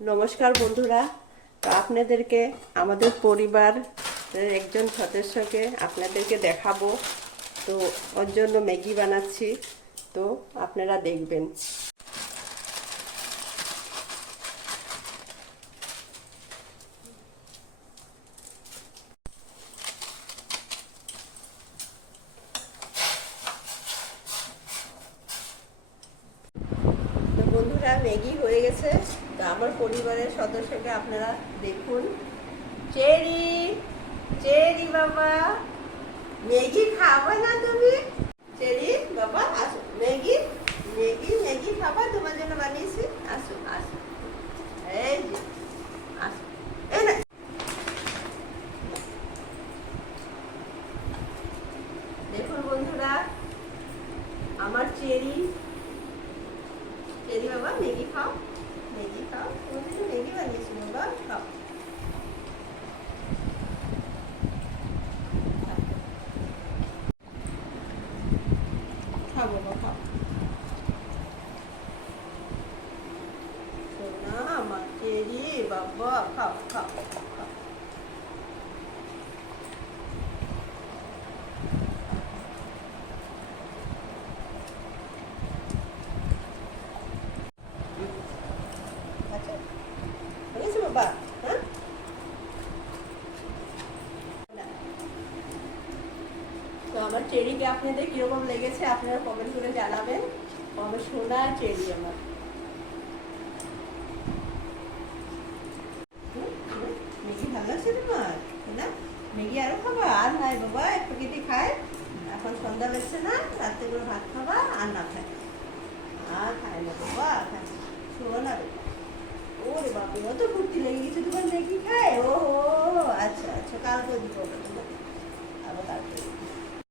নমস্কার বন্ধুরা, তো আপনাদেরকে আমাদের পরিবারের একজন সদস্যকে আপনাদেরকে দেখাবো। তো ওর জন্য ম্যাগি বানাচ্ছি, তো আপনারা দেখবেন। তো বন্ধুরা, ম্যাগি হয়ে গেছে। তো আমার পরিবারের সদস্যকে আপনারা দেখুন। চেরি, চেরি বাবা, ম্যাগি খাবা না তুমি? চেরি বাবা আসো, ম্যাগি ম্যাগি ম্যাগি খাবা, তোমার জন্য বানিয়েছি। আসো আসো, এই যে আসো, এই না। দেখুন বন্ধুরা, আমার চেরি, চেরি বাবা ম্যাগি খাও, ম্যাগি খাও, তোমার জন্য ম্যাগি বানিয়েছি বাবা, খাও। খাও বাবা খাও। সোনা আমার চেরি বাবা, খাও খাও খাও। আচ্ছা, হয়েছে বাবা? হ্যাঁ, তো আমার চেরিকে আপনাদের কিরকম লেগেছে আপনারা কমেন্ট করে জানাবেন। আমার সোনা চেরি আমার। ম্যাগি ভালো লাগছে তোমার? না, ম্যাগি আরো খাবা? আর নাই বাবা, একটু কেটে খায়। এখন সন্ধ্যা লাগছে না, রাত্রে করে ভাত খাবা আর না খায়, আর খায় না বাবা, খায় না। শোনো না রে, ওরে বাবা, অত ফুর্তি লেগে গেছে তোমার ম্যাগি খায়? ও আচ্ছা আচ্ছা, কালকে দিব তোমার।